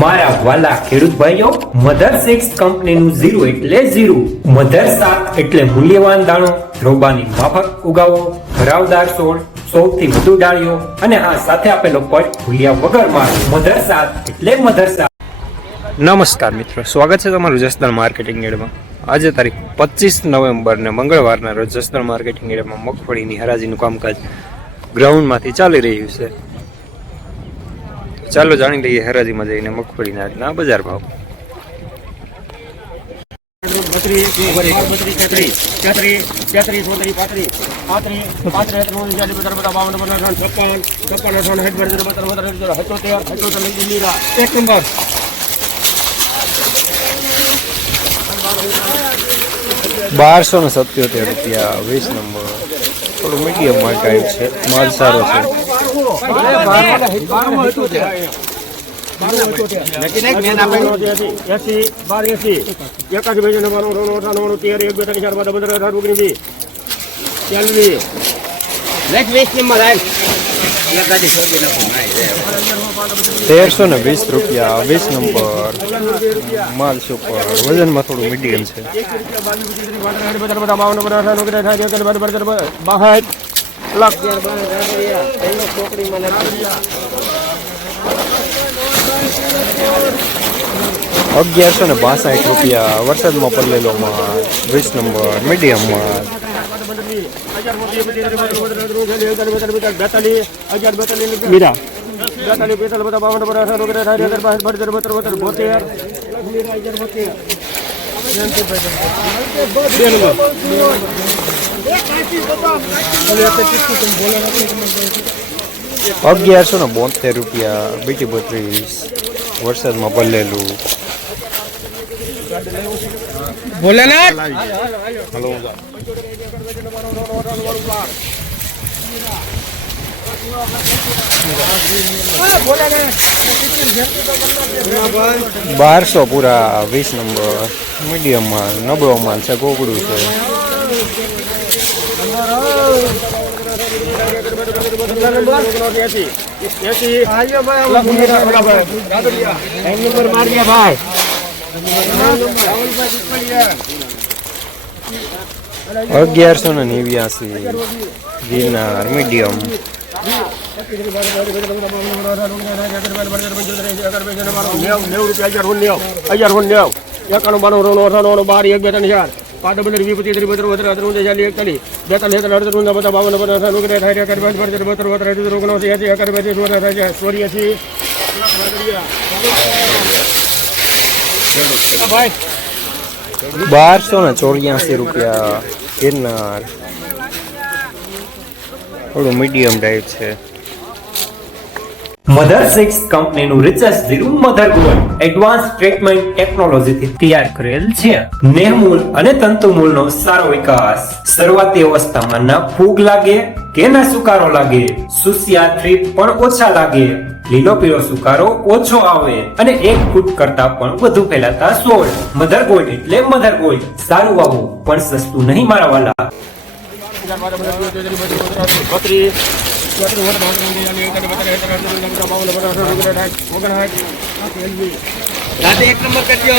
મારા વાલા ખેડૂત ભાઈઓ, મધર સિક્સ કંપનીનું ઝીરો એટલે ઝીરો. મધર સાત એટલે મૂલ્યવાન દાણો, રોબાની માફક ઉગાવો, ભરાવદાર છોડ સૌથી વધુ ડાળીઓ અને હા સાથે આપેલો પટ ભૂલ્યા વગર મારો. મધર સાત એટલે મધર સાત નમસ્કાર મિત્રો, સ્વાગત છે તમારું જસદણ માર્કેટિંગ એડમાં. આજે તારીખ પચીસ નવેમ્બર ને મંગળવારના રોજ જસદણ માર્કેટિંગ એડમાં મગફળીની હરાજીનું કામકાજ ગ્રાઉન્ડમાંથી ચાલી રહ્યું છે. ચાલો જાણી લઈએ હરાજીમાં જઈને મગફળીના આજના બજાર ભાવ. એક નંબર બારસો ને સત્યોતેર રૂપિયા, વીસ નંબર. થોડું મીડિયમ માટે આવ્યું છે? માલ સારો છે. એકાસી તેરસો ને વીસ રૂપિયા, વીસ નંબર. માલ સુપર વજનમાં થોડું મીડિયમ છે. અગિયારસો ને બાસઠ રૂપિયા. વરસાદમાં પલ્લેલો માલ, વીસ નંબર. મીડિયમ માલ. મીરા. બેતાલીસ બેતાલીસ બધા બાવન અઢાર અઢાર બોતેર. બે નંબર. અગિયારસો ને બોતેર રૂપિયા બીટી બત્રીસ વરસાદમાં પડલેલું બારસો પૂરા વીસ નંબર મીડિયમ માલ નબળો માલ છે ગોગડું છે. અગિયારસો ને નેવ્યાસી ગિરનાર મીડિયમ એકાણું બાણું રોણું અઠાણું બાર એક બે ત્રણ ચાર પાંચ ડબલ વીસ પચીસ ત્રીસ બત્રીસ બત્રીસ ત્રણ ચાલીસ એકતાલીસ બેતાલીસ અડતાલીસ ઊંધા બધા બાવન બધા અઠાણું ઓગણીસ સાઠ એકાદ પાંચ બત્રીસ બત્રીસ બત્રીસ ઓગણસી બેસી થાય ભાઈ બારસો ને ચોર્યાસી રૂપિયા ગિરનાર. થોડું મીડિયમ ટાઈપ છે. મધર સિક્સ કંપનીનું research zero Mother Gold advance treatment ટેકનોલોજીથી તૈયાર કરેલ છે. નેહમૂલ અને તંતુમૂલનો સારો વિકાસ. શરૂઆતી અવસ્થામાં ના ફૂગ લાગે કે ના સુકારો લાગે. સુસિયા થ્રીપ પણ ઓછા લાગે. લીલો પીળો સુકારો ઓછો આવે અને એક ફૂટ કરતા પણ વધુ ફેલાતા સોળ. મધર ગોલ્ડ એટલે મધર ગોલ્ડ સારું આવું પણ સસ્તું નહીં મારા વાલા. રાતે એક નંબર કરજો.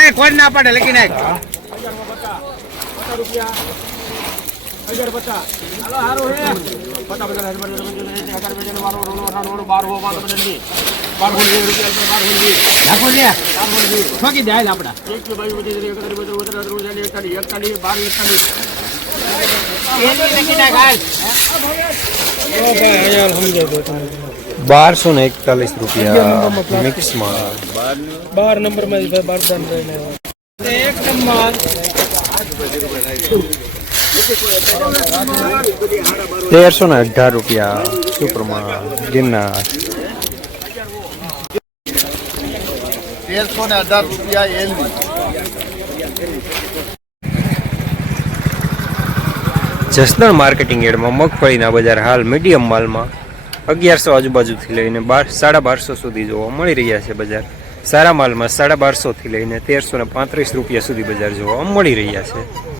બાર હોલ નાખો લે બાર હોલ ઠોકી દે આપડા. એકતાલીસ બારસો ને એકતાલીસ રૂપિયા મિક્સમાં. બાર નંબરમાં બાર તેરસો ને અઢાર રૂપિયા સુપ્રમા ગિરનાર. તેરસો ને અઢાર રૂપિયા એલવી. જસદણ માર્કેટિંગ એડમાં મગફળીના બજાર હાલ મીડિયમ માલમાં. અગિયારસો આજુબાજુથી લઈને બાર, સાડા બારસો સુધી જોવા મળી રહ્યા છે બજાર. સારા માલમાં સાડા બારસોથી લઈને તેરસો ને પાંત્રીસ રૂપિયા સુધી બજાર જોવા મળી રહ્યા છે.